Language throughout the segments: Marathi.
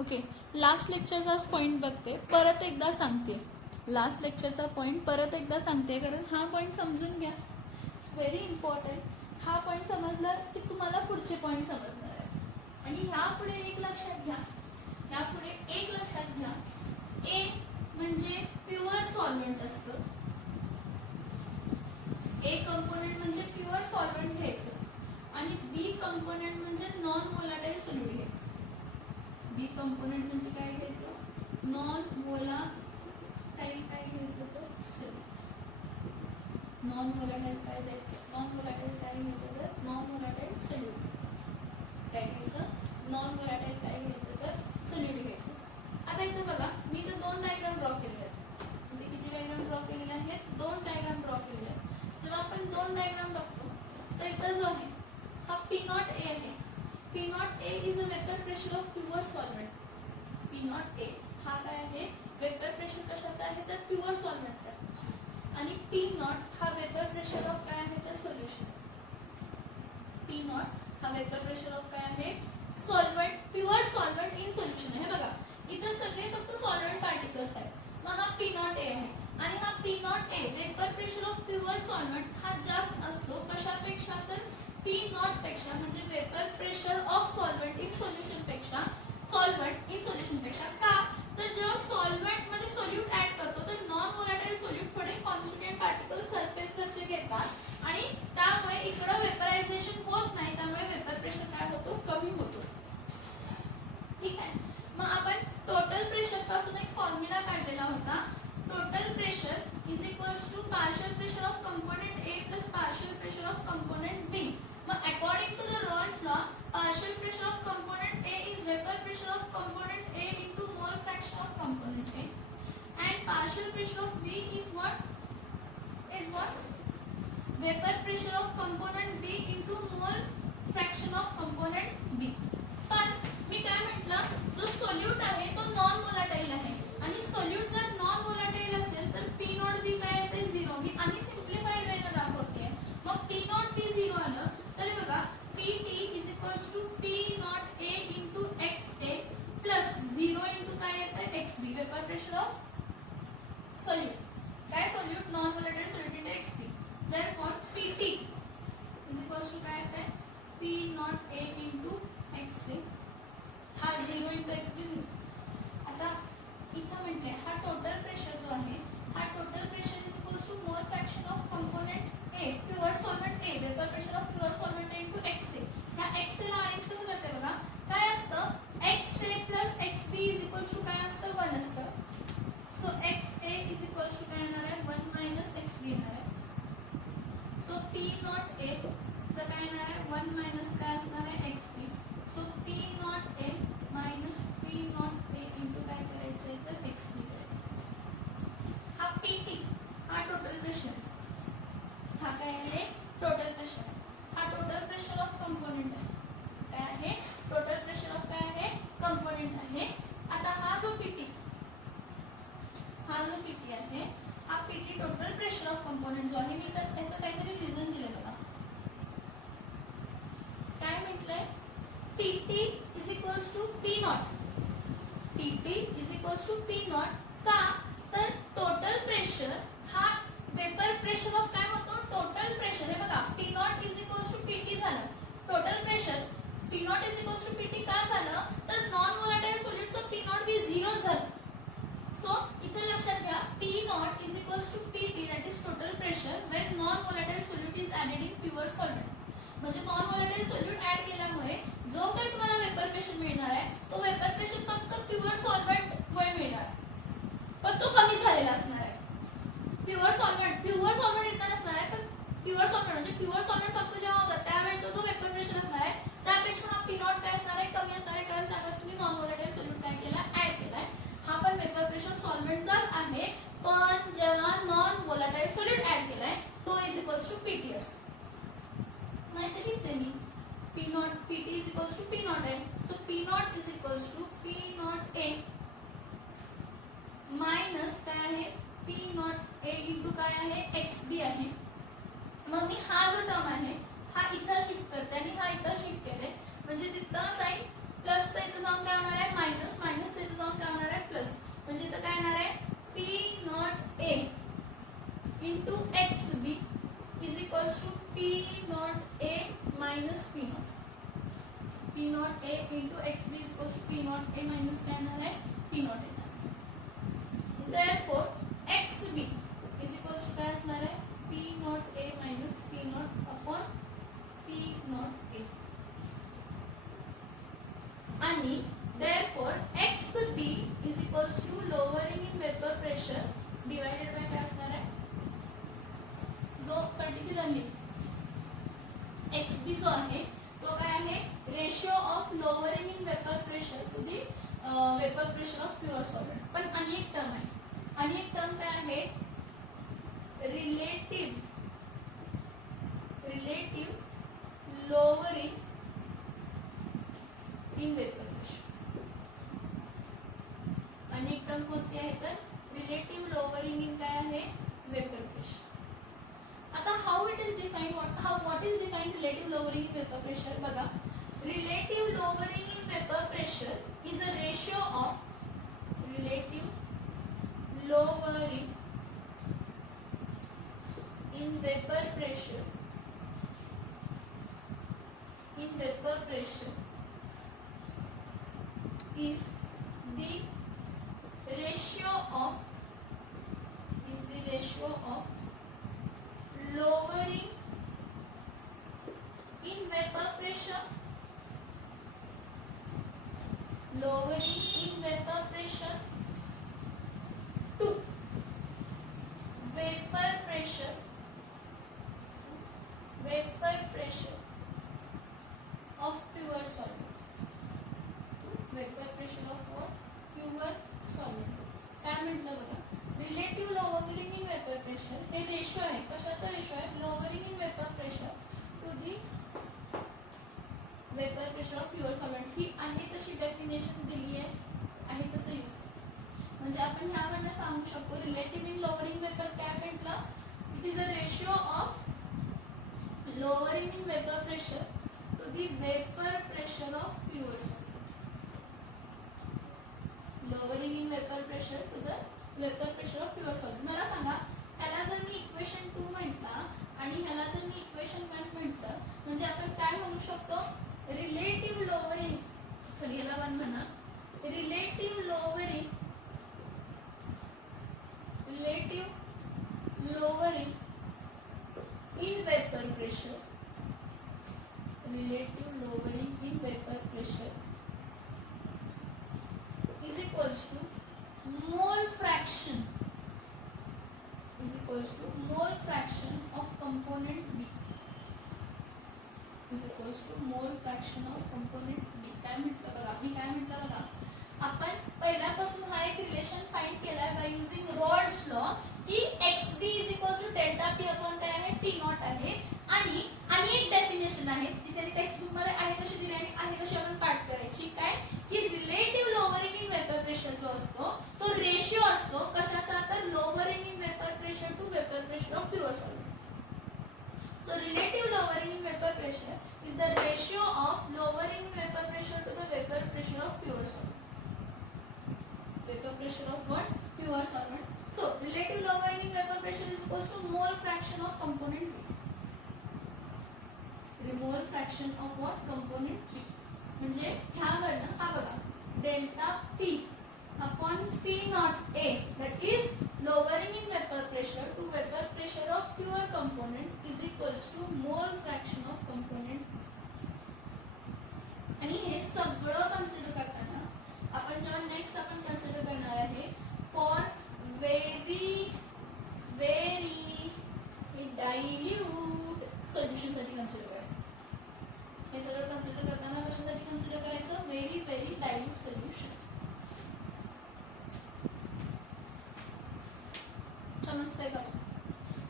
ओके, लास्ट लेक्चरचाच पॉईंट बघते, परत एकदा सांगते. लास्ट लेक्चरचा पॉईंट परत एकदा सांगते, कारण हा पॉईंट समजून घ्या. It's very important. हा पॉईंट समजला की तुम्हाला पुढचे पॉईंट समजणार आहे. आणि ह्यापुढे एक लक्षात घ्या, ह्यापुढे एक लक्षात घ्या, ए म्हणजे प्युअर सॉल्व्हेंट असतं. ए कंपोनेंट म्हणजे प्युअर सॉल्व्हेंट घ्यायचं आणि बी कंपोनेंट म्हणजे नॉन व्होलाटाईल सोल्यूट घ्यायचं. बी कंपोनेंट म्हणजे काय घ्यायचं? नॉन व्होलाटाईल काय घ्यायचं तर सोल्यूट. नॉन व्होलाटाईल काय द्यायचं? नॉन व्होलाटाईल काय घ्यायचं तर नॉन व्होलाटाईल सोल्यूट घ्यायचं. काय घ्यायचं? नॉन व्होलाटाईल काय घ्यायचं तर सोल्यूट घ्यायचं. आता इथं बघा, मी इथं दोन डायग्राम ड्रॉ केलेले आहेत. म्हणजे किती डायग्राम ड्रॉ केलेले आहेत? दोन डायग्राम ड्रॉ केलेले आहेत. जेव्हा आपण दोन डायग्राम बघतो तर इथं जो आहे हा पी नॉट ए आहे. P not a is a vapour pressure of pure solvent. P not a हा काय आहे? वेपर प्रेशर कशाचा आहे तर प्युअर सॉल्व्हेंटचा. आणि पी नॉट हा वेपर प्रेशर ऑफ काय आहे तर सोल्युशन. पी नॉट हा वेपर प्रेशर ऑफ काय आहे? Solvent, pure solvent in solution आहे. बघा इथं सगळे फक्त सॉल्व्हेंट पार्टिकल्स आहेत. मग हा पी नॉट ए आहे आणि हा P not A vapour pressure of pure solvent हा जास्त असतो कशापेक्षा तर पी नॉट पेक्षा, म्हणजे vapour pressure of solvent in solution पेक्षा, सॉल्व्हेंट इन सोल्युशन पेक्षा. का तर जेव्हा सॉल्व्हेंट मध्ये सोल्यूट ऍड करतो तर नॉन व्होलाटाईल सोल्यूट थोडे कॉन्स्टिट्युएंट पार्टिकल सरफेसवरचे घेतात आणि त्यामुळे इकडं वेपरायझेशन होत नाही, त्यामुळे वेपर प्रेशर काय होतो? कमी होतो. ठीक आहे. मग आपण टोटल प्रेशर पासून एक फॉर्म्युला काढलेला होता. Total pressure is equals to partial pressure of component A plus partial pressure of component B. मग according to the Raoult's law, partial pressure of component A is vapour pressure of component A into mole fraction of component A, and partial pressure of B is what? Vapor pressure of component B into mole fraction of component B. पण मी काय म्हटलं, जो सोल्यूट आहे तो नॉन व्होलाटाईल आहे आणि सोल्यूट जर नॉन व्होलाटाईल असेल तर पी नॉट बी काय येते? 0. मी आणि सिम्प्लिफाईड वेने दाखवते. मग पी नॉट बी 0 आलं तर बघा P T is equals to P not A into X A plus 0 into काय येतं? X B. Vapour pressure of solute. काय solute? Non volatile solute into X B. Therefore P T is equals to काय येतं? P not A into X A, हा 0 इंटू एक्स बी 0. आता इथं म्हटलंय हा टोटल प्रेशर जो आहे, हा total pressure is equals to mole fraction of component A, pure solvent A, vapour pressure of pure solvent A into X A. ह्या एक्स ए ला अरेंज कसं करते बघा, काय असतं? X A plus X B is equals to काय असतं? 1 असतं. So X A is equals to काय येणार आहे? 1 मायनस एक्स बी येणार आहे. सो पी नॉट ए तर काय येणार आहे? 1 मायनस काय असणार आहे? X B. So P not A minus P not A into काय करायचं आहे तर एक्स बी करायचं. हा पी टी हा टोटल प्रेशर, हा काय आहे? Total pressure. हा टोटल प्रेशर ऑफ कंपोनेंट आहे. काय आहे? टोटल प्रेशर ऑफ काय आहे? कंपोनेंट आहे. आता हा जो पीटी आहे, हा PT total pressure of component जो आहे, मी तर त्याचं काहीतरी रिझन दिलं बघा. काय म्हटलंय? PT is equals to P nought. PT is equals to P nought. का तर टोटल प्रेशर हा वेपर प्रेशर ऑफ काय होतो? Total pressure. हे बघा P nought is equals to PT झालं. Total pressure P nought is equals to PT का झालं तर नॉन व्होलाटाईल सोल्यूटचं पी नॉट बी 0 झालं. सो इथे लक्षात घ्या, P nought is equals to PT, that is total pressure when non volatile solute is added in pure solvent. म्हणजे नॉन व्होलाटाईल सोल्यूट ऍड केल्यामुळे जो काही तुम्हाला वेपर प्रेशर मिळणार आहे तो वेपर प्रेशर फक्त प्युअर सॉल्व्हेंट मुळे मिळणार, पण तो कमी झालेला असणार आहे. प्युअर सॉल्व्हेंट इतका नसणार आहे, पण प्युअर सॉल्व्हेंट म्हणजे प्युअर सॉल्व्हेंट फक्त जेव्हा होतात त्यावेळेचा जो वेपर प्रेशर असणार आहे त्यापेक्षा हा पी नॉट काय असणार आहे? कमी असणार आहे, कारण त्यामध्ये तुम्ही नॉन व्होलाटाईल सोल्यूट काय केला? ऍड केलाय. हा पण वेपर प्रेशर सॉल्व्हेंटचाच आहे, पण जेव्हा नॉन व्होलाटाईल सोल्यूट ऍड केलाय तो इज इक्वल्स टू पीटी असतो. माहिती लिहिते मी. P nought PT is equals to P nought आहे. So P nought is equals to P not A minus काय आहे? पी नॉट ए इंटू काय आहे? एक्स बी आहे. मग मी हा जो टर्म आहे हा इथं शिफ्ट करते आणि हा इथं शिफ्ट केले, म्हणजे तिथला साईन प्लसचा इथं जाऊन काय होणार आहे? Minus A into X B equals to P not A minus काय येणार आहे पी नॉट येणार. Therefore X B is equals to काय असणार आहे P not A minus P not upon P not A. आणि therefore X B is equals to lowering in vapour pressure divided by काय असणार आहे जो पर्टिक्युलरली एक्स बी जो आहे तो काय आहे ratio of lowering in vapour pressure to the vapour pressure of pure solid. पण आणि एक टर्म आहे, आणि एक टर्म काय आहे relative lowering in vapour pressure. आणि एक टर्म कोणती आहे तर रिलेटिव्ह लोअरिंग इन काय आहे वेपर प्रेशर. आता how it is defined what is defined relative lowering in vapor pressure बघा. relative lowering in vapor pressure is a ratio of relative lowering in vapor pressure is the ratio of lowering in vapor pressure to vapor pressure of pure solid. Vapor pressure of what? Pure solid. काय म्हटलं बघा relative lowering in vapour pressure हे रेशो आहे. कशाचा रेशो आहे lowering in vapour pressure to the vapour pressure of pure solid. ही आहे तशी डेफिनेशन दिली आहे तसं यूज करायचं. म्हणजे आपण ह्यावरनं सांगू शकतो रिलेटिव्ह इन लोअरिंग वेपर काय म्हटलं it is a ratio of lowering in vapour pressure to the vapour pressure of pure solid. Lowering in vapour pressure to the vapour pressure of pure solid. मला सांगा ह्याला जर मी इक्वेशन 2 म्हटलं आणि ह्याला जर मी इक्वेशन 1 म्हटलं म्हणजे आपण काय म्हणू शकतो रिलेटिव्ह लोअरिंग सॉरी ह्याला 1 म्हणा relative lowering in vapour pressure is equals to mole fraction of component B is equals to mole fraction of component B. काय म्हटलं बघा मी काय म्हटलं बघा आपण पहिल्यापासून हा एक रिलेशन फाइंड केलाय बाय युजिंग रॉड्स लॉ की XB is equals to delta P upon काय आहे P नॉट आहे. आणि एक डेफिनेशन आहे जिथे टेक्स्ट बुक मध्ये आहे तशी दिली आहे तशी आपण पाठ करायची काय की relative lowering in vapour pressure जो असतो तो रेशिओ असतो कशाचा तर lowering in vapour pressure to vapour pressure of pure solid. So relative lowering in vapour pressure is the ratio of lowering in vapour pressure to the vapour pressure of pure solid. Vapour pressure of what pure solid. So relative lowering in vapour pressure is equals to mole fraction of component B. The mole fraction of what component P. म्हणजे ह्यावरनं हा बघा delta P upon P naught A that is lowering in vapor pressure to vapor pressure of pure component is equals to mole fraction of component. आणि हे सगळं कन्सिडर करताना आपण जेव्हा नेक्स्ट आपण कन्सिडर करणार आहे फॉर व्हेरी डायल्यूट सोल्युशन साठी कन्सिडर करायचं. हे सगळं कन्सिडर करताना कशासाठी कन्सिडर करायचं व्हेरी डायल्यूट सोल्युशन. समजतंय का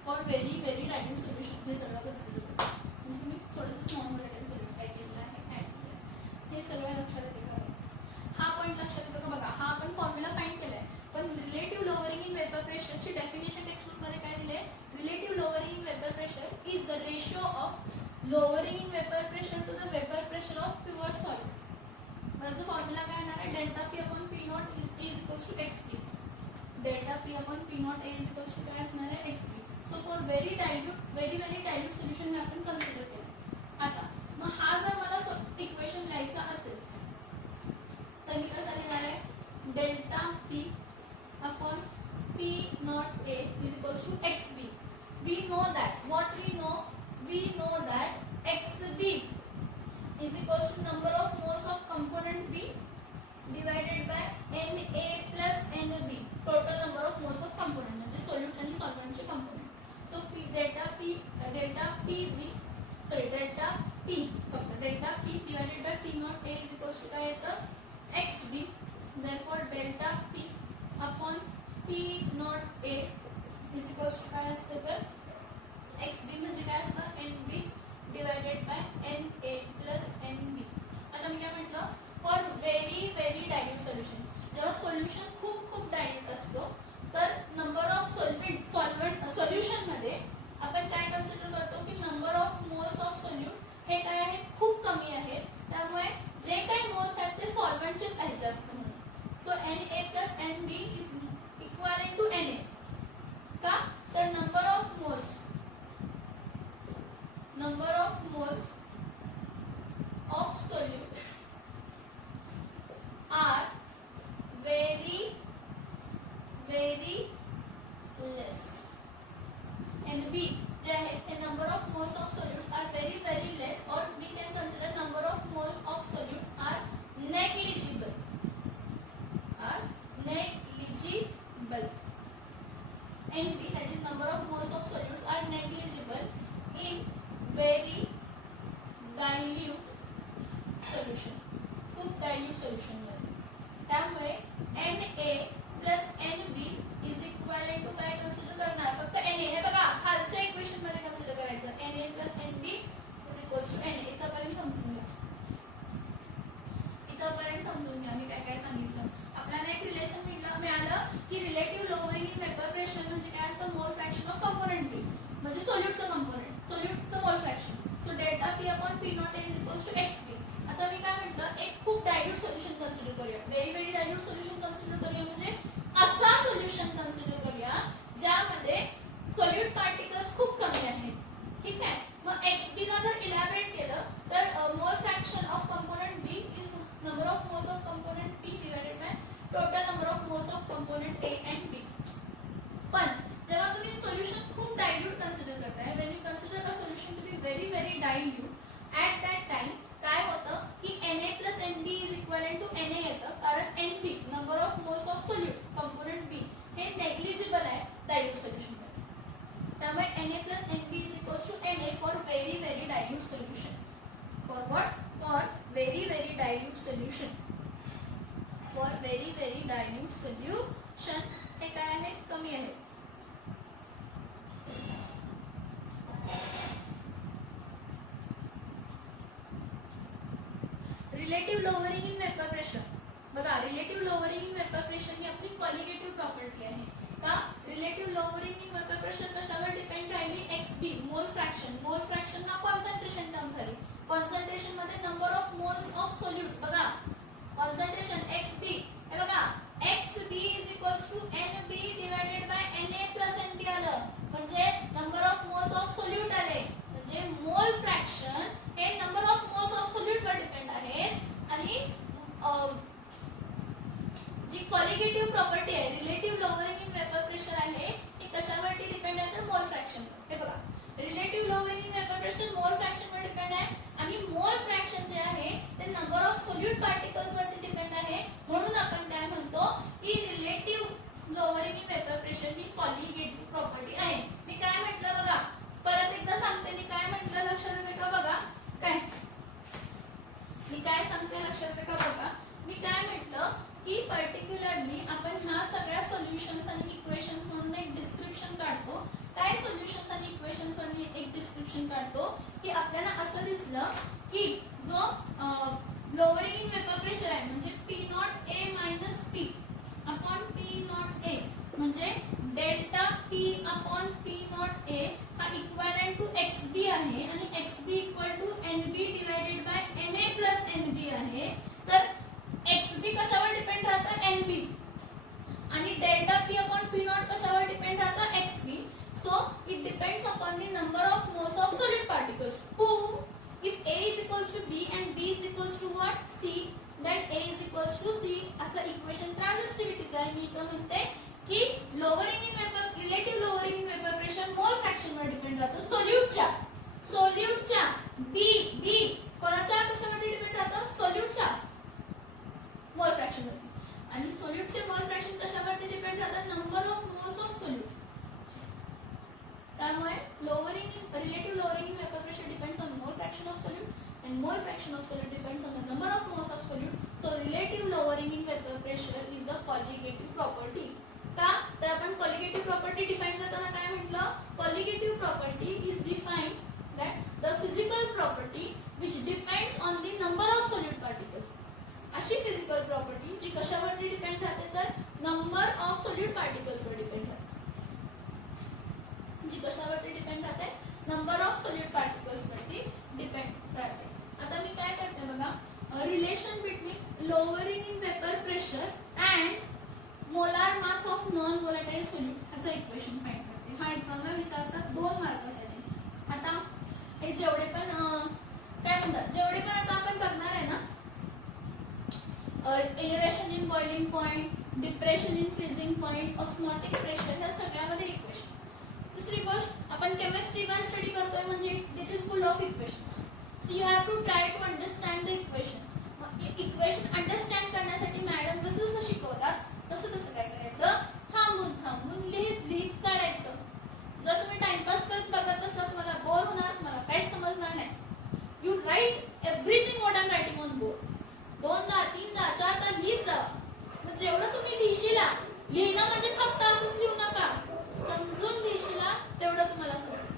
फॉर व्हेरी डायल्यूट सोल्युशन हे सगळं कन्सिडर करायचं. म्हणजे मी थोडंसं स्मॉल मॉलिक्युलर सोल्युशन काय केलेलं आहे ऍड केलं हे सगळं लक्षात येते का. हा पॉईंट लक्षात येतो का बघा हा आपण फॉर्म्युला फाइंड केलाय पण रिलेटिव्ह लोअरिंग इन वेपर प्रेशरची डेफिनेशन टेक्स्ट बुक मध्ये काय दिले relative lowering in vapour pressure is the ratio of lowering in vapor pressure to the vapor pressure of pure solid. त्याचा फॉर्म्युला काय येणार आहे delta P upon P not is equals to XP. Delta P upon P not is equals to काय असणार आहे XP. So for very dilute solution हे आपण कन्सिडर केलं. आता मग हा जर मला इक्वेशन लिहायचा असेल XB. Therefore delta P upon P naught A is equals to काय असतं तर XB म्हणजे काय असतं NB divided by NA plus NB. आता मी काय म्हटलं for very very dilute solution, जेव्हा सोल्युशन खूप खूप डायल्यूट असतो तर नंबर ऑफ सॉल्व्हेंट सोल्युशन मध्ये आपण काय कन्सिडर करतो की number of moles of solute हे काय आहे खूप कमी आहे, त्यामुळे जे काही मोल्स आहेत ते सॉल्व्हेंटचेच आहेत जास्त म्हणून. So Na plus Nb is equal to Na. का तर number of moles of solute are very less. NB जे आहे हे number of moles of solutes are very less, or we can consider number of moles of solute are negligible. NB, that is number of moles of solutes are negligible in very dilute solution. खूप dilute solution मध्ये. त्यामुळे Na plus NB is equal to काय कन्सिडर करणार फक्त Na. हे बघा खालच्या इक्वेशन मध्ये कन्सिडर करायचं Na plus NB is equals to Na. इथपर्यंत समजून घ्या. मी काय काय सांगितलं. आपल्याला एक रिलेशन मिळालं की relative lowering in vapour pressure म्हणजे काय असतं मोल फ्रॅक्शन ऑफ कंपोनेंट B म्हणजे सोल्यूटचं कंपोनेंट, सोल्यूटचं mole fraction. So delta P upon P nought is equals to XP. आता मी काय म्हटलं एक खूप डायल्यूट सोल्युशन कन्सिडर करूया, व्हेरी डायल्यूट सोल्युशन कन्सिडर करूया म्हणजे असा सोल्युशन कन्सिडर करूया ज्यामध्ये सोल्यूट पार्टिकल्स खूप कमी आहेत. ठीक आहे, मग XB ला जर इलॅबोरेट केलं तर mole fraction of component B is number of moles of component P divided by total number of moles of component A and B. पण जेव्हा तुम्ही सोल्युशन खूप डायल्यूट कन्सिडर करताय, when you consider a solution to be very dilute at that time काय होतं की Na plus NB is equal to Na येतं, कारण NB number of moles of solute component B हे नेग्लिजिबल आहे डायल्यूट सोल्युशन मध्ये. त्यामुळे Na plus NB is equal to Na for very dilute solution. For what? For very dilute solution. For very dilute solution हे काय आहे कमी आहे. Relative lowering in vapour pressure. बघा relative lowering in vapour pressure ही आपली कॉलिगेटिव्ह प्रॉपर्टी आहे. का relative lowering in vapour pressure कशावर डिपेंड राहिली? XB mole fraction. Mole fraction हा कॉन्सन्ट्रेशन टर्म झाली. कॉन्सन्ट्रेशन मध्ये number of moles of solute बघा कॉन्सन्ट्रेशन XB हे बघा XB is equals to NB divided by Na plus NB आलं म्हणजे number of moles of solute आले. म्हणजे मोल फ्रॅक्शन हे number of moles of solute वर डिपेंड आहे. आणि जी कॉलिगेटिव्ह प्रॉपर्टी आहे relative lowering in vapour pressure आहे ही कशावरती डिपेंड आहे तर मोल फ्रॅक्शन. हे बघा relative lowering in vapour pressure mole fraction वर डिपेंड आहे आणि मोल फ्रॅक्शन जे आहे ते नंबर ऑफ सोल्यूट पार्टिकल्स वरती डिपेंड आहे. म्हणून आपण काय म्हणतो की relative lowering in vapour pressure ही कॉलिगेटिव्ह प्रॉपर्टी आहे. मी काय म्हटलं बघा परत एकदा सांगते. मी काय म्हटलं लक्षात येते का बघा काय मी काय सांगते लक्षात येते का बघा. मी काय म्हटलं की पर्टिक्युलरली आपण ह्या सगळ्या सोल्युशन्स आणि इक्वेशन्स म्हणून एक डिस्क्रिप्शन काढतो. काय सोल्युशन्स आणि इक्वेशन्स आणि एक डिस्क्रिप्शन काढतो की आपल्याला असं दिसलं की जो लोअरिंग इन वेपर प्रेशर आहे म्हणजे P naught A minus P upon P naught A म्हणजे delta P upon P naught A हा इक्वॅलेंट टू XB आहे आणि XB equal to NB divided by Na plus NB आहे. तर XB कशावर डिपेंड राहतं? NB आणि delta P upon P naught कशावर डिपेंड राहतं? XB. So it depends upon the number of moles of solid particles. Whom if A is equals to B and B is equals to what? C, then A is equals to C. असं इक्वेशन ट्रान्झिस्टिव्हिटीचं आहे. मी इथं म्हणते की lowering in vapour relative lowering in vapour pressure mole fraction वर डिपेंड राहतो सोल्यूटच्या बी कोणाच्या कशावरती डिपेंड राहतं? सोल्यूटच्या मोल फ्रॅक्शन वरती. आणि सोल्यूटचे मोल फ्रॅक्शन कशावरती डिपेंड राहतं? Number of moles of solute. त्यामुळे relative lowering in vapour pressure depends on mole fraction of solute and mole fraction of solute depends on the number of moles of solute. So relative lowering in vapour pressure is the colligative property. का तर आपण कॉलिगेटिव्ह प्रॉपर्टी डिफाइन करताना काय म्हटलं, colligative property is defined that the physical property which depends on the number of solute particle. अशी physical property जी कशावरती डिपेंड राहते तर नंबर ऑफ सोल्यूट पार्टिकल्स वर डिपेंड राहते. जी कशावरती डिपेंड राहते, नंबर ऑफ सोल्यूट पार्टिकल्स वरती डिपेंड राहते. आता मी काय करते बघा, relation between lowering in vapour pressure and molar mass of non volatile solute ह्याचा इक्वेशन फाइंड करते. हा एक्झामला विचारतात 2 मार्कासाठी. आता हे जेवढे पण काय म्हणतात, जेवढे पण आता आपण बघणार आहे ना, elevation in boiling point, depression in freezing point, osmotic pressure, या सगळ्यामध्ये इक्वेशन. दुसरी गोष्ट, आपण केमिस्ट्री 1 स्टडी करतोय म्हणजे it is full of equations. So you have to try to understand the equation. Equation understand करण्यासाठी मॅडम जसं जसं शिकवतात तसं तसं काय करायचं, थांबून थांबून लिहित लिहित काढायचं. जर तुम्ही टाइमपास करत बघत असाल तुम्हाला बोर होणार, मला काहीच समजणार नाही. You write everything what I am writing on board. 2दा 3दा 4दा लिहित जावा. मग जेवढं तुम्ही लिहिशीला, लिहिणं म्हणजे फक्त असंच लिहू नका, समजून लिहिशीला तेवढं तुम्हाला समजेल.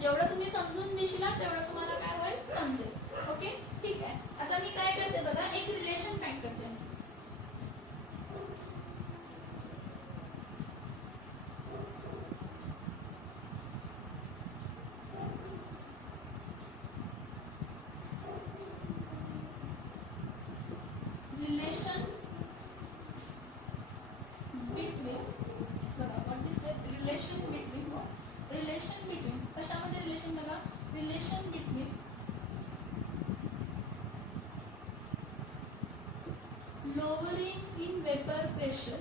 जेवढं तुम्ही समजून लिहिशीला तेवढं तुम्हाला काय होईल, समजेल. ओके, ठीक आहे. आता मी काय करते बघा, एक रिलेशन फाइंड करते. रिलेशन बिटवीन, बघा what is the relation between, relation between कशामध्ये रिलेशन बघा, relation between lowering in vapor pressure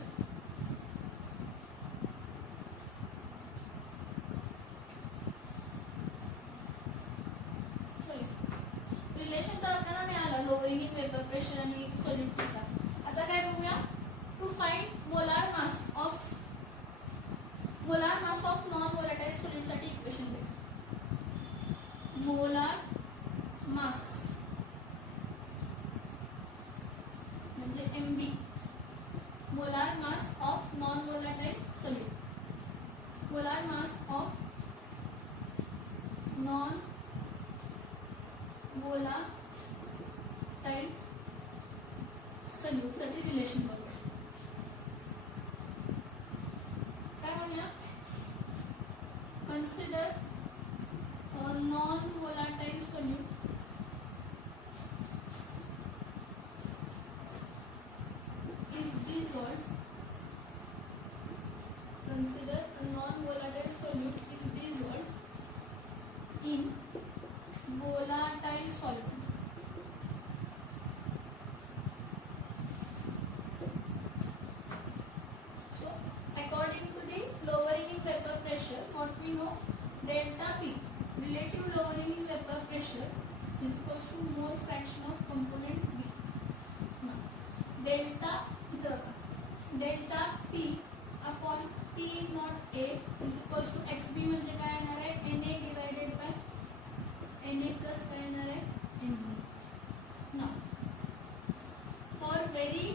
relation तर आपल्याला मिळालं lowering in vapor pressure आणि solute चा. आता काय बघूया, to find molar mass of non volatile solute साठी इक्वेशन दे. मोलार मास म्हणजे MB, molar mass of non volatile solute. Molar mass of non volatile solute साठी रिलेशन बघूया. काय म्हणूया, consider non volatile solute is dissolved. Consider a non-volatile solute is dissolved in volatile solvent. So, according to the lowering in vapor pressure, what we know, delta P, relative lowering in vapor pressure, is equals to mole fraction of component B. Now, delta P upon T naught A is equals to XB म्हणजे काय येणार आहे, Na divided by Na plus काय येणार आहे, Nb. Now, for very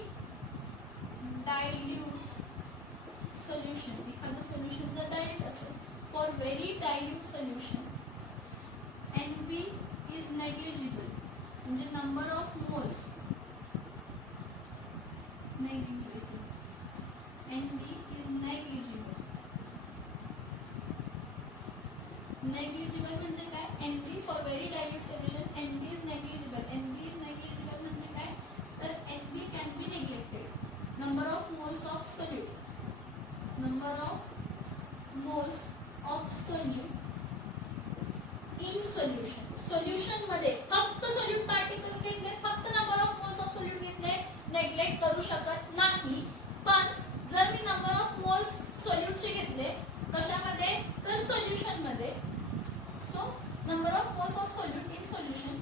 dilute solution, एखादं सोल्युशन जर डायल्यूट असेल, for very dilute solution Nb is negligible म्हणजे number of moles negligible. Nb is negligible. Negligible म्हणजे काय, Nb for very dilute solution Nb is negligible. Nb is negligible म्हणजे काय, तर Nb can be neglected. Number of moles of solute. Number of moles of solute in solution. Solution मध्ये फक्त solute particles घेतले, फक्त number of moles of solute घेतले, नेग्लेक्ट करू शकत नाही. पण जर मी नंबर ऑफ मोल्स सोल्यूटचे घेतले कशामध्ये, तर सोल्युशन मध्ये, so number of moles of solute in solution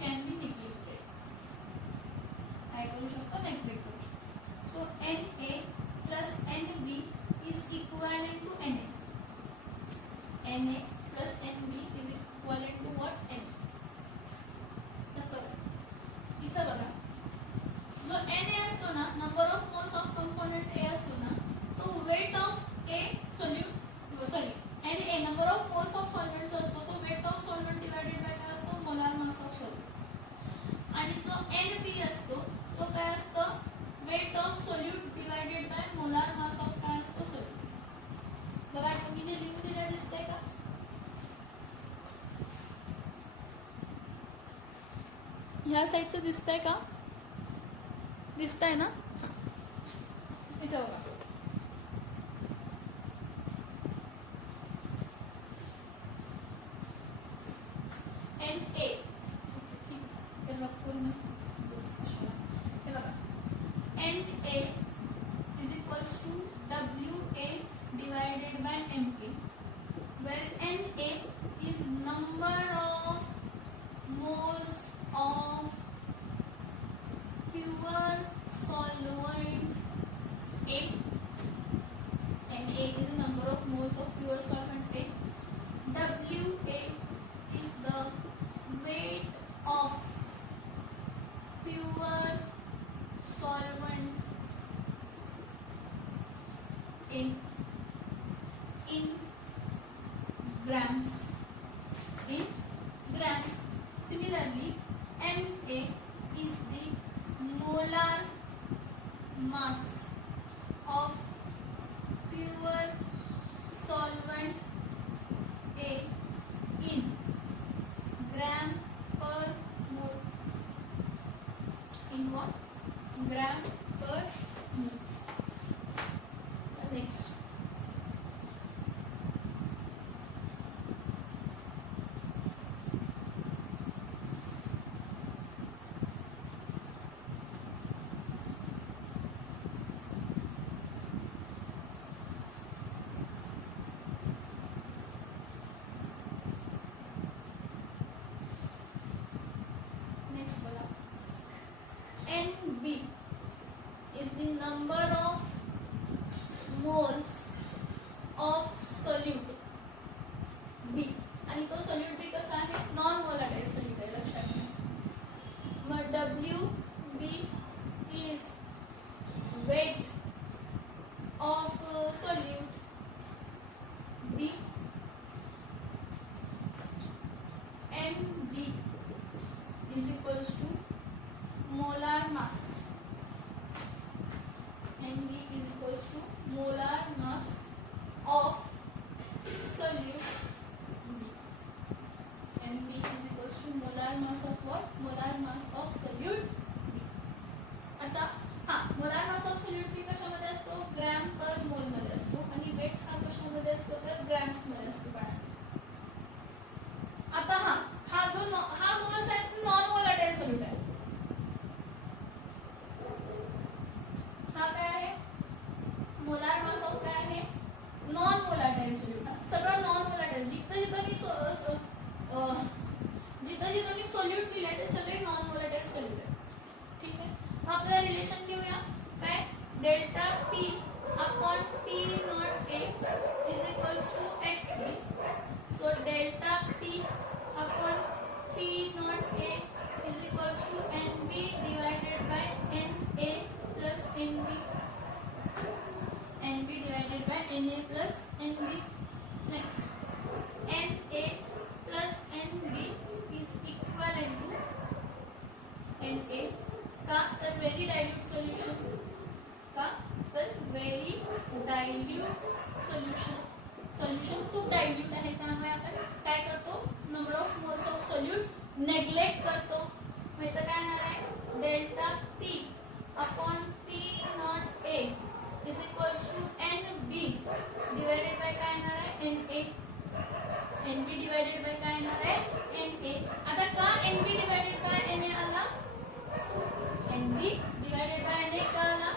can be neglected. काय करू शकतो, नेग्लेक्ट करू शकतो. So Na plus Nb is equivalent to Na. Na plus Nb is equivalent to what, N. इथं बघा, जो Na असतो ना, number of moles of component A असतो ना, तो weight of A solute sorry Na number of moles of solvent जो असतो तो weight of solvent divided by काय असतो, मोलार मास ऑफ सॉल्व्हेंट. आणि जो Nb असतो तो काय असतो, weight of solute divided by molar mass of काय असतो, सोल्यूट. बघा तुम्ही जे लिहून दिलं दिसतंय का, ह्या साईडचं दिसतंय का, दिसतंय ना, इथं बघा Na Na is equals to WA divided by MK, where Na is number of moles of pure solvent A. Na is the number of moles of pure solvent A. WA is the weight of pure solvent A in grams. In grams. Similarly, Ma is the molar mass of pure solvent A in gram per mole. In what? Gram per mole. Next. Nb is the number of moles of solute B. आणि तो solute B कसा आहे, नॉन volatile solute आहे, लक्षात घ्या. मग WB is weight of solute B. Mb is equals to molar mass. Mb is equals to molar mass of solute B. Mb is equals to molar mass of what? Molar mass of solute B. आता molar mass of solute B कशामध्ये असतो, ग्रॅम पर मोल मध्ये असतो, आणि वेट हा कशामध्ये असतो, तर ग्रॅम्स मध्ये असतो बाळा. आता हा जो हा मोल्स आहे नॉन वोलाटाइल सोल्यूट आहे. हा काय आहे, मोलार मास ऑफ काय आहे, नॉन वोलाटाइल सोल्यूट. सगळं नॉन वोलाटाइल, जिथं जिथं मी सोल्यूट लिहिले ते सगळे नॉन वोलाटाइल सोल्यूट आहे. ठीक आहे, आपलं रिलेशन घेऊया काय, delta P upon P naught A is equals to XB. So delta P upon P naught A is equals to NB divided by NA plus NB. NB divided by NA plus NB. Next, NA plus NB is equivalent to NA. का तर very dilute solution. का तर very dilute solution. सोल्युशन खूप डायल्यूट आहे, त्यामुळे आपण काय करतो, number of moles of solute neglect करतो. मग इथं काय येणार आहे, delta P upon P naught A is equals to NB divided by काय येणार आहे, NA. NB डिवायडेड बाय काय येणार आहे, NA. आता का NB डिवायडेड बाय NA आला, NB डिवायडेड बाय NA का आला,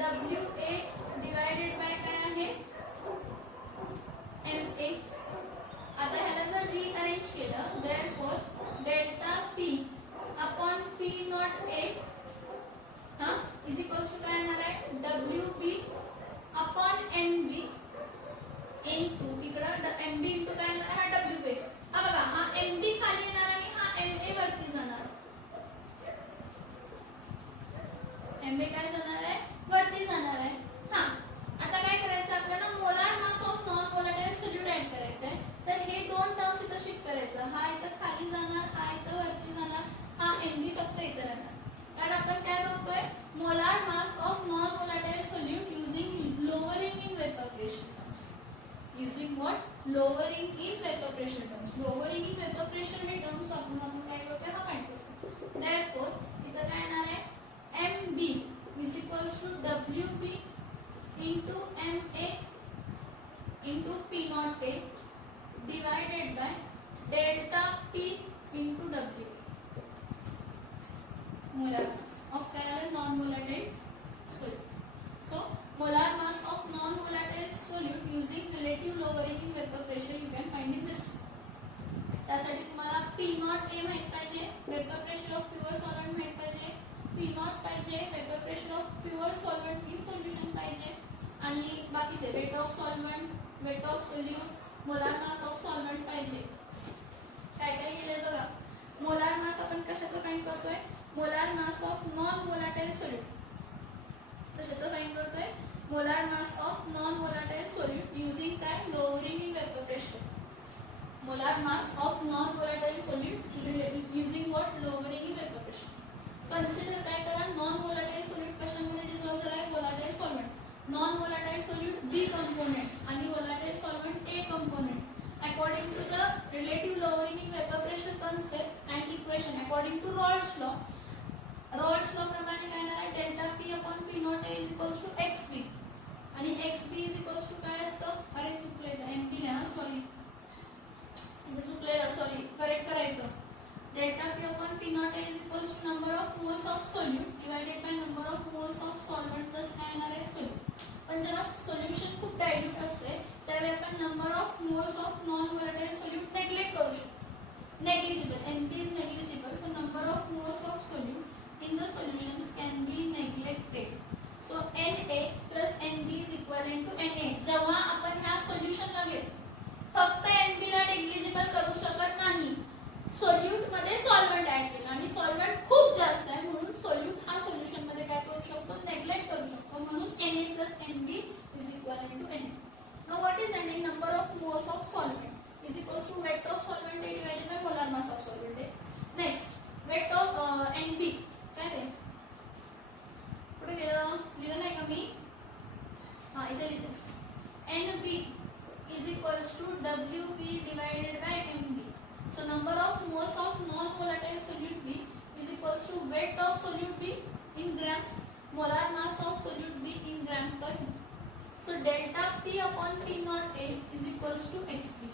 WA डिवायडेड बाय काय आहे MA. आता ह्याला जर रिअरेंज केलं therefore delta P upon P naught A हा इज इक्वल्स टू काय येणार आहे WB अपॉन MB इनटू इकडं MB इनटू काय येणार हा WA. हा बघा हा MB खाली येणार आणि हा MA वरती जाणार. MA काय जाणार आहे वरती जाणार आहे. हा आता काय करायचं आपल्याला molar mass of non volatile solute add करायचं आहे. तर हे दोन टर्म्स इथं शिफ्ट करायचं. हा इथं खाली जाणार हा इथं वरती जाणार हा MB फक्त इथं राहणार. कारण आपण काय बघतोय molar mass of non volatile solute using lowering in vapour pressure terms. Using what lowering in vapour pressure terms. Lowering in vapour pressure हे टर्म्स वापरून आपण काय करतोय हा फाइंड करतो. देयरफॉर इथं काय येणार आहे MB is equals to WB into MA into P naught A divided by delta P into W. Molar mass of non-volatile solute. So molar mass of non-volatile solute using relative lowering in vapor pressure you can find in this. त्यासाठी तुम्हाला P naught A माहित पाहिजे, vapour pressure of pure solvent माहित पाहिजे, P naught पाहिजे, vapour pressure of pure solvent in solution पाहिजे आणि बाकीचे weight of solvent, weight of solute, molar mass of solvent पाहिजे. काय काय केलं बघा. मोलार मास आपण कशाचं फाइंड करतोय molar mass of non volatile solute. कशाचं फाइंड करतोय molar mass of non volatile solute using काय lowering in vapour pressure. molar mass of non-volatile solute using what lowering in vapor pressure. Consider काय करा non-volatile solute कशामध्ये dissolve झालाय volatile solvent. Non-volatile solute B component आणि volatile solvent A component. According to the relative lowering in vapor pressure concept and equation according to Raoult's law. Raoult's law प्रमाणे काय येणार delta P upon P naught A is equals to XB आणि XB is equals to काय असतं अरे चुकले NP लिहा सॉरी सॉरी करेक्ट करायचं. Delta P upon P naught A is equals to number of moles of solute divided by number of moles of solvent plus काय येणार आहे solute. पण जेव्हा सोल्युशन खूप डायल्यूट असते त्यावेळी आपण number of moles of non volatile solute neglect करू शकतो. Negligible NP is negligible so number of moles of solute in the solutions can be neglected. So Na plus NB is equivalent to Na. जेव्हा आपण ह्या सोल्युशनला घेतो फक्त NB ला नेग्लिजिबल करू शकत नाही. सोल्यूट मध्ये सॉल्व्हेंट ऍड केलं आणि सॉल्व्हेंट खूप जास्त आहे म्हणून सोल्यूट हा सोल्युशन मध्ये काय करू शकतो नेग्लेक्ट करू शकतो म्हणून Na plus NB is equivalent to Na. Now what is Na? Number of moles of solvent is equals to weight of solvent A divided by molar mass of solvent A. Next weight of NB काय ते पुढे गेलं लिहिलं नाही का मी हा इथे लिहिते NB is equals to WB divided by MB. So number of moles of non-volatile solute B is equals to weight of solute B in grams, molar mass of solute B in gram per unit. So delta P upon P naught A is equals to XP.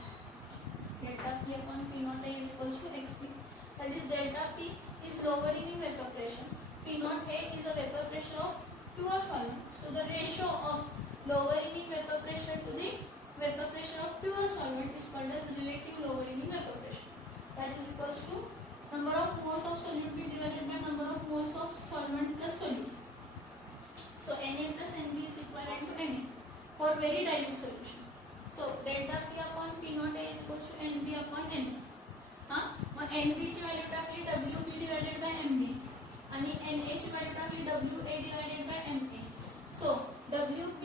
Delta P upon P naught A is equals to XP. That is delta P is lowering in vapor pressure. P naught A is a vapor pressure of pure solvent. So the ratio of lowering in vapor pressure to the vapor pressure of pure solvent is called as relative lowering in vapor pressure. That is equals to number of moles of solute B divided by number of moles of solvent plus solute. So Na plus Nb is equivalent to Na for very dilute solution. So delta P upon P naught A is equals to Nb upon Na. हाँ मग Nb ची व्हॅल्यू टाकली Wb divided by Mb आणि Na ची व्हॅल्यू टाकली Wa divided by Ma. So Wb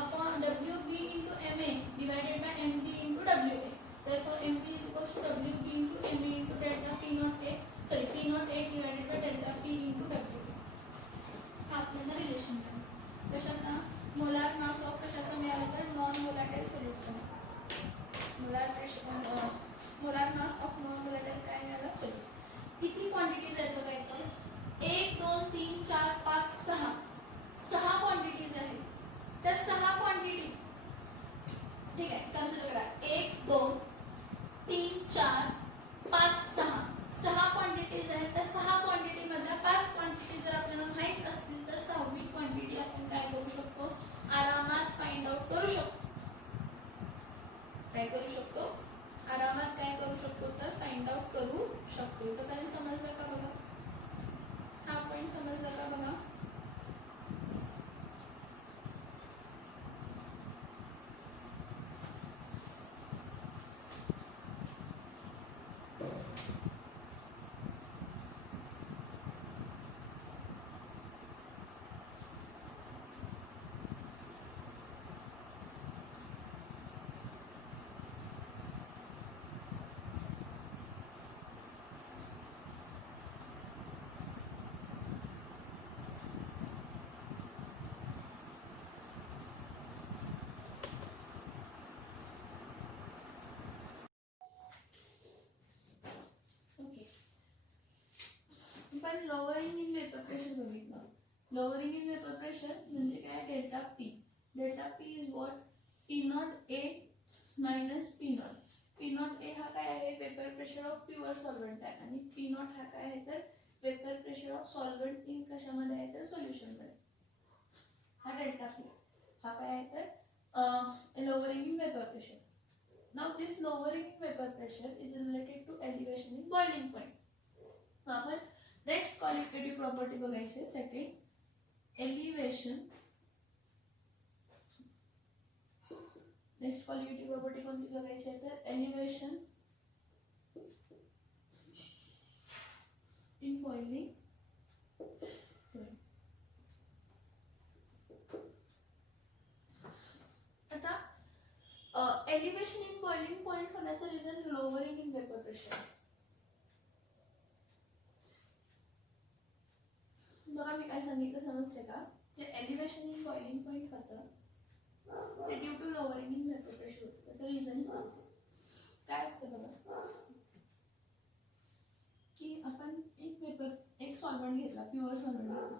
upon WB into MA divided by MB into WA. Therefore MB is equals to WB into MA into delta P naught A. Sorry P naught A divided by delta P into WA. हा आपल्याला रिलेशन आहे. कशाचा मोलार मास ऑफ कशाचा मिळाला तर नॉन व्होलाटाइल सोल्यूटचा. Molar mass of non volatile काय मिळाला सोल्यूट. किती क्वांटिटीज आहेत बघा तर 1 2 3 4 5 6 6 क्वांटिटीज आहेत. त्या 6 क्वांटिटी ठीक आहे कन्सिडर करा 1 2 3 4 5 6 क्वांटिटीज आहेत. त्या 6 क्वांटिटी मधल्या 5 क्वांटिटी जर आपल्याला माहित असतील तर 6वी क्वांटिटी आपण काय करू शकतो, आरामात फाइंड आउट करू शकतो. काय करू शकतो, आरामात काय करू शकतो तर फाइंड आउट करू शकतो. तर काही समजलं का बघा, हा पॉईंट समजला का बघा. पण लोअरिंग इन वेपर प्रेशर बघितलं. लोअरिंग इन वेपर प्रेशर म्हणजे काय, delta P. Delta P is what, P not A minus P not. P not a हा काय आहे, vapour pressure of pure solvent आहे, आणि पी नॉट हा काय आहे तर vapour pressure of solvent in कशामध्ये आहे तर सोल्युशन मध्ये. हा डेल्टा पी हा काय आहे तर lowering in vapour pressure. Now this lowering in vapour pressure is related to elevation in boiling point. आपण नेक्स्ट क्वालिटेटिव्ह प्रॉपर्टी बघायची, second elevation. Next qualitative property कोणती बघायची आहे तर एलिव्हेशन इन बॉइलिंग. आता एलिव्हेशन इन बॉइलिंग पॉइंट होण्याचं reason lowering in vapour pressure. बघा मी काय सांगितलं समजते का, जे एलिव्हेशन इन बॉइलिंग पॉइंट होतं ते due to lowering in vapour pressure होतं. त्याचं रिझन सांगतो काय असतं बघा, की आपण एक सॉल्व्हेंट घेतला, प्युअर सॉल्व्हेंट घेतला.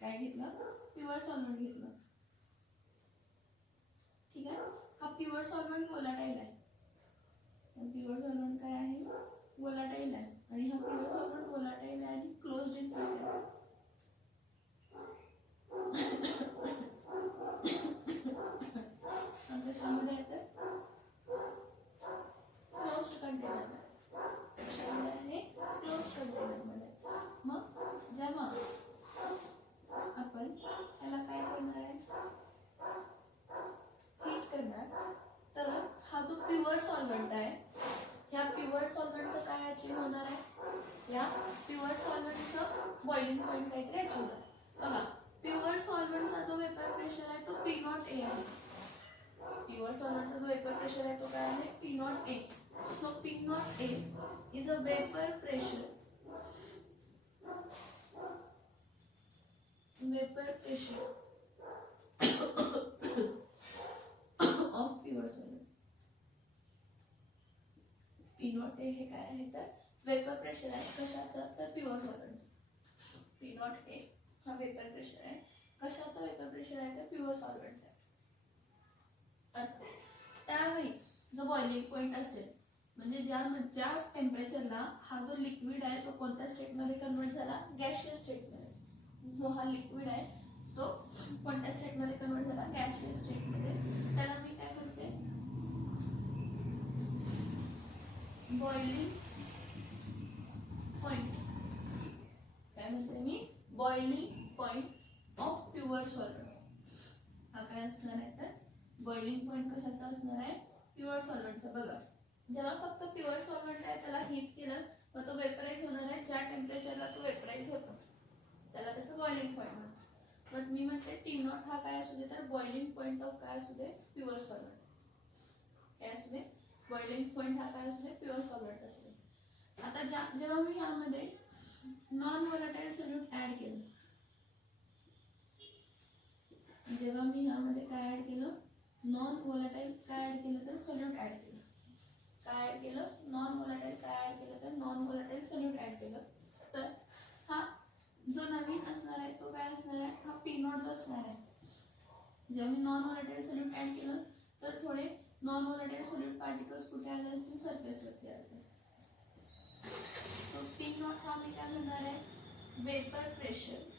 काय घेतलं, प्युअर सॉल्व्हेंट घेतलं. ठीक आहे, हा प्युअर सॉल्व्हेंट व्होलाटाईल आहे. प्युअर सॉल्व्हेंट काय आहे, व्होलाटाईल आहे, आणि हा प्युअर सॉल्व्हेंट व्होलाटाईल आहे आणि क्लोज्ड इन कंटेनर. कशामध्ये येतं, क्लोज्ड कंटेनर. कशामध्ये आहे, क्लोज्ड कंटेनर मध्ये. मग जेव्हा आपण त्याला काय करणार आहे, हीट करणार, तर हा जो प्युअर सॉल्व्हेंट आहे, ह्या प्युअर सॉल्व्हेंटचं काय अचीव होणार आहे, या प्युअर सॉल्व्हेंटचं बॉइलिंग पॉइंट काहीतरी अचीव होणार. बघा प्युअर सॉल्व्हेंटचा जो वेपर प्रेशर आहे तो पी नॉट ए आहे. प्युअर सॉल्व्हेंटचा जो वेपर प्रेशर आहे तो काय आहे, P not a. So P not a is a vapour pressure, vapour pressure of pure solvent. P not a हे काय आहे तर वेपर प्रेशर आहे, कशाचं तर प्युअर सॉल्व्हेंटचं. पी नॉट ए हा वेपर प्रेशर आहे, कशाचं वेपर प्रेशर आहे तर प्युअर सॉल्व्हेंटचं. त्यावेळी जो बॉइलिंग पॉइंट असेल, म्हणजे ज्या टेम्परेचरला हा जो लिक्विड आहे तो कोणत्या स्टेटमध्ये कन्वर्ट झाला, गॅशियस स्टेटमध्ये. जो हा लिक्विड आहे तो कोणत्या स्टेटमध्ये कन्वर्ट झाला, गॅशियस स्टेटमध्ये. त्याला मी काय करते, बॉइलिंग पॉइंट. काय म्हणते मी, boiling point of pure solvent. हा काय असणार आहे तर बॉइलिंग पॉइंट कशाचा असणार आहे, प्युअर सॉल्व्हेंटचा. बघा जेव्हा फक्त प्युअर सॉल्व्हेंट आहे त्याला हीट केलं मग तो वेपराइज होणार आहे, ज्या टेम्परेचरला तो वेपराइज होतो त्याला त्याचं बॉइलिंग पॉइंट म्हणतात. मग मी म्हणते टी नॉट हा काय असू दे तर बॉइलिंग पॉइंट ऑफ काय असू दे, प्युअर सॉल्व्हेंट. काय असू दे, बॉइलिंग पॉइंट हा काय असू दे, प्युअर सॉल्व्हेंट असू दे. आता जेव्हा मी यामध्ये नॉन व्होलाटाईल सोल्यूट ऍड केलं, जेव्हा मी यामध्ये काय ऍड केलं, नॉन व्होलाटाईल काय ऍड केलं तर सोल्यूट ऍड केलं. काय ऍड केलं, नॉन व्होलाटाईल काय ऍड केलं तर नॉन व्होलाटाईल सोल्यूट ऍड केलं. तर हा जो नवीन असणार आहे तो काय असणार आहे, हा पी नॉट असणार आहे. जेव्हा मी नॉन व्होलाटाईल सोल्यूट ऍड केलं तर थोडे नॉन व्होलाटाईल सोल्यूट पार्टिकल्स कुठे आले असतील, सरफेसवरती आले असतील. सो पी नॉट हा मी काय म्हणणार आहे, वेपर प्रेशर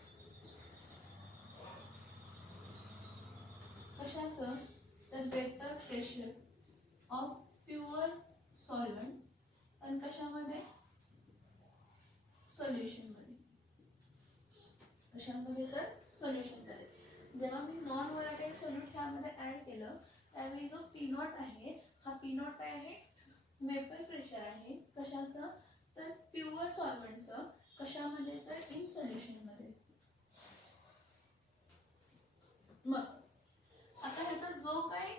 कशाचं, तर vapour pressure of pure solvent आणि कशामध्ये, सोल्युशन मध्ये. कशामध्ये, तर सोल्युशन मध्ये. जेव्हा मी नॉन व्होलाटाईल सोल्यूट ह्यामध्ये ऍड केलं त्यावेळी जो पी नॉट आहे, हा पी नॉट काय आहे, वेपर प्रेशर आहे. कशाचं, तर प्युअर सॉल्व्हंटचं. कशामध्ये, तर इन सोल्युशन मध्ये. मग आता ह्याचा जो काय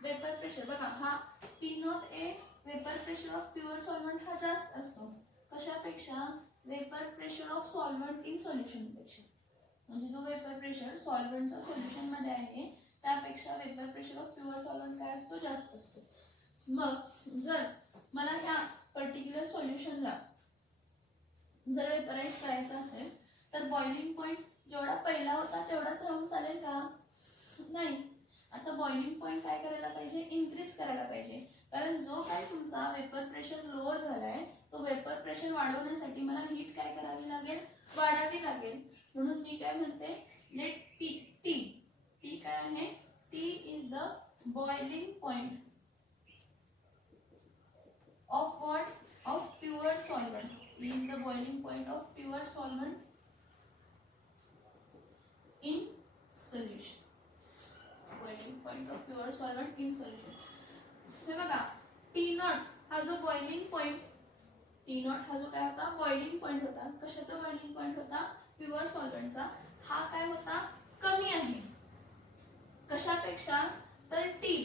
वेपर प्रेशर बघा, हा P not A vapour pressure of pure solvent हा जास्त असतो. कशापेक्षा, vapour pressure of solvent in solution पेक्षा. म्हणजे जो वेपर प्रेशर सॉल्व्हंटचा सोल्युशन मध्ये आहे त्यापेक्षा vapour pressure of pure solvent काय असतो, जास्त असतो. मग जर मला ह्या पर्टिक्युलर सोल्युशनला जर वेपराइज करायचं असेल तर बॉइलिंग पॉइंट जेवढा पहिला होता तेवढाच राहून चालेल का, नाही. आता बॉइलिंग पॉइंट काय करायला पाहिजे, इन्क्रीज करायला पाहिजे. कारण जो काय तुमचा वेपर प्रेशर लोअर झालाय तो वेपर प्रेशर वाढवण्यासाठी मला हीट काय करावी लागेल, वाढावी लागेल. म्हणून मी काय म्हणते, लेट टी, टी टी काय आहे, T is the boiling point of what, of pure solvent. T is the boiling point of pure solvent in solution. Boiling point of pure solvent in solution. हे बघा, टी नॉट हा जो बॉइलिंग पॉइंट, टी नॉट हा जो काय होता, बॉइलिंग पॉइंट होता. कशाचा बॉइलिंग पॉइंट होता, प्युअर सॉल्व्हंटचा. हा काय होता, कमी आहे. कशापेक्षा, तर टी,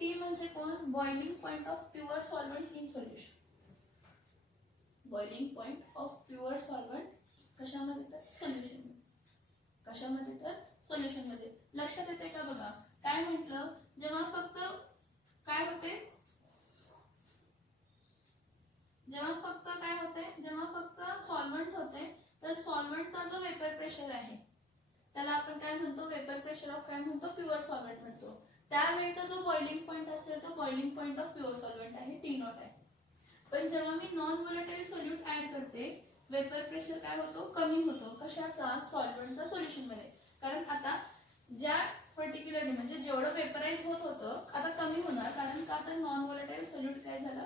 टी म्हणजे कोण, boiling point of pure solvent in solution. Boiling point of pure solvent कशामध्ये, तर सोल्युशन. कशामध्ये, तर सोल्युशन मध्ये. लक्षात येते का बघा, काय म्हटलं, जेव्हा फक्त काय होते, जेव्हा फक्त सॉल्व्हंट होते तर सॉल्व्हंटचा जो वेपर प्रेशर आहे त्याला आपण काय म्हणतो, वेपर प्रेशर ऑफ काय म्हणतो, प्युअर सॉल्व्हंट म्हणतो. त्यावेळेचा जो बॉइलिंग पॉइंट असेल तो boiling point of pure solvent आहे, टी नॉट आहे. पण जेव्हा मी नॉन व्होलाटाईल सोल्यूट ऍड करते वेपर प्रेशर काय होतो, कमी होतो. कशाचा, सॉल्व्हंटचा सोल्युशन मध्ये. कारण आता ज्या पर्टिक्युलरली म्हणजे जेवढं वेपराइज होत होतं आता कमी होणार, कारण का, आता नॉन व्होलाटाईल सोल्यूट काय झालं,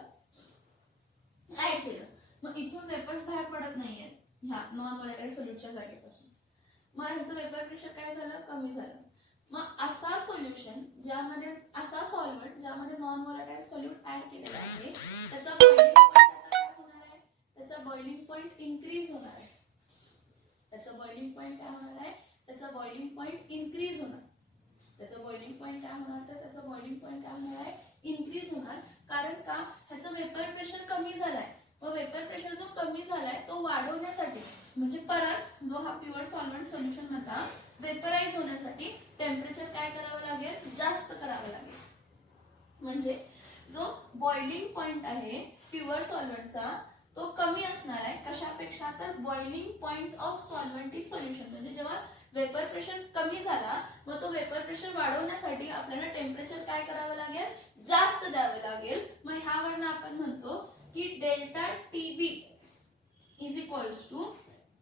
ऍड केलं. मग इथून वेपर्स बाहेर पडत नाहीये ह्या नॉन व्होलाटाईल सोल्यूटच्या जागेपासून. मग ह्याचं वेपर प्रेशर काय झालं, कमी झालं. मग असा सोल्युशन ज्यामध्ये, असा सॉल्व्हंट ज्यामध्ये नॉन व्होलाटाईल सोल्यूट ऍड केलेला आहे त्याचा बॉइलिंग पॉइंट आता काय होणार आहे, त्याचा बॉइलिंग पॉइंट इन्क्रीज होणार आहे. त्याचा बॉइलिंग पॉइंट काय होणार आहे, त्याचा बॉइलिंग पॉइंट इन्क्रीज होणार. त्याचा बॉइलिंग पॉइंट काय होणार, तर त्याचा बॉइलिंग पॉइंट काय होणार आहे, इन्क्रीज होणार. कारण का, ह्याचं वेपर प्रेशर कमी झालाय. मग वेपर प्रेशर जो कमी झालाय तो वाढवण्यासाठी म्हणजे परत जो हा प्युअर सॉल्व्हंट सोल्युशन मधला वेपराइज होण्यासाठी टेम्परेचर काय करावं लागेल, जास्त करावं लागेल. म्हणजे जो बॉइलिंग पॉइंट आहे प्युअर सॉल्व्हंटचा तो कमी असणार आहे. कशापेक्षा, तर boiling point of solvent in solution. म्हणजे जेव्हा वेपर प्रेशर कमी झाला मग तो वेपर प्रेशर वाढवण्यासाठी आपल्याला टेम्परेचर काय करावं लागेल, जास्त द्यावे लागेल. मग ह्यावरनं आपण म्हणतो की delta TB is equals to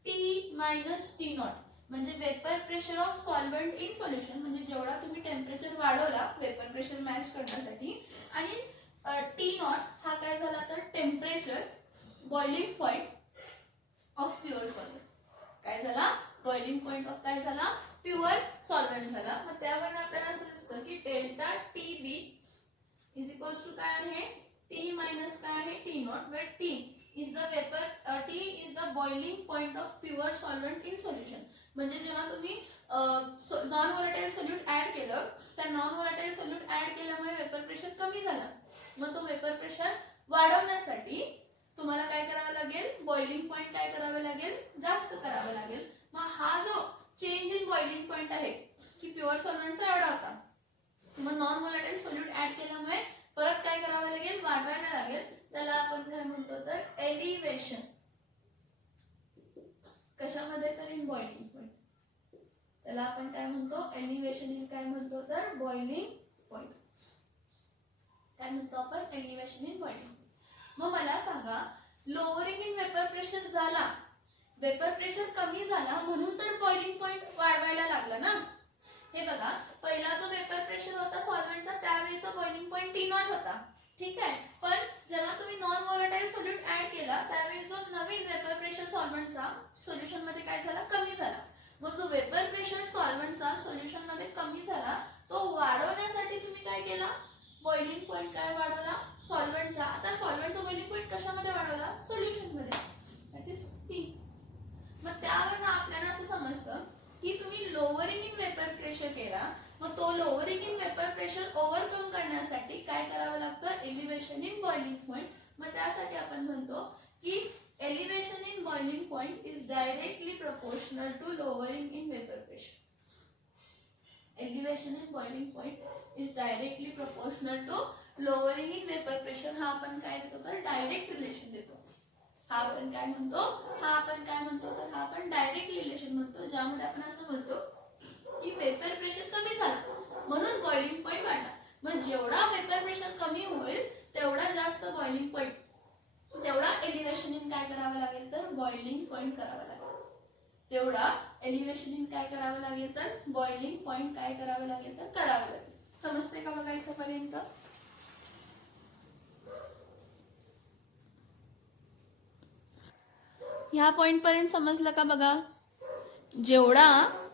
T minus T nought. म्हणजे vapour pressure of solvent in solution. म्हणजे जेवढा तुम्ही टेम्परेचर वाढवला वेपर प्रेशर मॅच करण्यासाठी, आणि टी नॉट हा काय झाला, तर temperature boiling point of pure solvent. काय झाला, बॉइलिंग पॉइंट ऑफ काय झाला, प्युअर सॉल्व्हंट झाला. मग त्यावरून आपल्याला असं दिसतं की delta T B is equals to काय आहे, टी मायनस काय आहे, T naught, where T is the vapour, T is the boiling point of pure solvent in solution. म्हणजे जेव्हा तुम्ही नॉन व्होलाटाईल सोल्यूट ऍड केलं त्या नॉन व्होलाटाईल सोल्यूट ऍड केल्यामुळे वेपर प्रेशर कमी झाला. मग तो वेपर प्रेशर वाढवण्यासाठी तुम्हाला काय करावं लागेल, बॉइलिंग पॉइंट काय करावं लागेल, जास्त करावं लागेल. मग हा जो चेंज इन बॉइलिंग पॉइंट आहे की प्युअर सॉल्व्हंटचा एवढा होता, मग नॉन व्होलाटाईल सोल्यूट ऍड केल्यामुळे परत काय करावं लागेल, वाढवायला लागेल. त्याला आपण काय म्हणतो, तर एलिव्हेशन. कशामध्ये, तर इन बॉइलिंग पॉइंट. त्याला आपण काय म्हणतो, एलिव्हेशन इन काय म्हणतो, तर बॉइलिंग पॉइंट. काय म्हणतो आपण, एलिव्हेशन इन बॉइलिंग. मग मला सांगा, लोअरिंग इन वेपर प्रेशर झाला, वेपर प्रेशर कमी झाला म्हणून तर बॉइलिंग पॉइंट वाढवायला लागला ना. हे बघा, पहिला जो वेपर प्रेशर होता सॉल्व्हेंटचा त्यावेळीचा बॉइलिंग पॉइंट T0 होता, ठीक आहे. पण जेव्हा तुम्ही नॉन व्होलेटाईल सोल्यूट ऍड केला त्यावेळी जो नवीन वेपर प्रेशर सॉल्व्हेंटचा सोल्युशन मध्ये काय झाला, कमी झाला. मग जो वेपर प्रेशर सॉल्व्हेंटचा सोल्युशन मध्ये कमी झाला तो वाढवण्यासाठी तुम्ही काय केला, बॉइलिंग पॉइंट काय वाढवला, सॉल्व्हेंटचा. आता सॉल्व्हेंटचा बॉइलिंग पॉइंट कशामध्ये वाढवला, सोल्युशन मध्ये, दॅट इज T. मग त्यावरून आपल्याला असं समजतं की तुम्ही लोअरिंग इन वेपर प्रेशर केला, मग तो lowering in vapour pressure overcome करण्यासाठी काय करावं लागतं, एलिव्हेशन इन बॉइलिंग पॉइंट. मग त्यासाठी आपण म्हणतो की elevation in boiling point is directly proportional to lowering in vapour pressure. Elevation in boiling point is directly proportional to lowering in vapour pressure. हा आपण काय देतो तर डायरेक्ट रिलेशन देतो. हा आपण काय म्हणतो तर हा आपण डायरेक्ट रिलेशन म्हणतो, ज्यामध्ये आपण असं म्हणतो की वेपर प्रेशर कमी झालं म्हणून बॉइलिंग पॉइंट वाढला. मग जेवढा वेपर प्रेशर कमी होईल तेवढा जास्त बॉइलिंग पॉइंट, तेवढा एलिव्हेशन इन काय करावं लागेल तर बॉइलिंग पॉइंट करावं लागेल. तेवढा एलिव्हेशन इन काय करावं लागेल तर बॉइलिंग पॉइंट काय करावं लागेल तर करावं लागेल. समजते का बघा इथपर्यंत? ह्या पॉइंट पर्यंत समजलं का बघा? जेवढा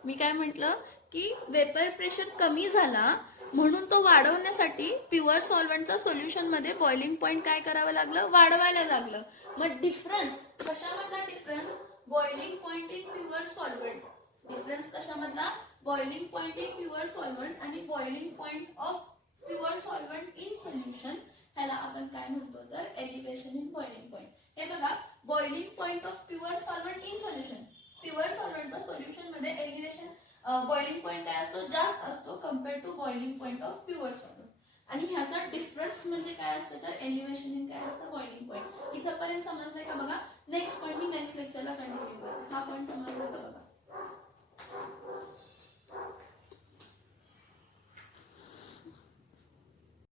मी काय म्हटलं की वेपर प्रेशर कमी झाला म्हणून तो वाढवण्यासाठी प्युअर सॉल्व्हेंटचा सोल्युशन मध्ये बॉइलिंग पॉइंट काय करावं लागलं, वाढवायला लागलं. मग डिफरन्स कशामधला, difference boiling point in pure solvent. Difference कशामधला, boiling point in pure solvent आणि boiling point of pure solvent in solution, ह्याला आपण काय म्हणतो तर एलिव्हेशन इन बॉइलिंग पॉइंट. हे बघा, boiling point of pure solvent in solution, pure सॉल्व्हेंटचा सोल्युशन मध्ये एलिव्हेशन बॉइलिंग पॉइंट काय असतो, जास्त असतो compare to boiling point of pure solvent. आणि ह्याचा डिफरन्स म्हणजे काय असतं तर एलिव्हेशन इन काय असतं, बॉइलिंग पॉइंट. इथपर्यंत समजलंय का बघा? नेक्स्ट पॉइंट मी नेक्स्ट लेक्चरला कंटिन्यू करेन. हा पॉइंट समजला का बघा?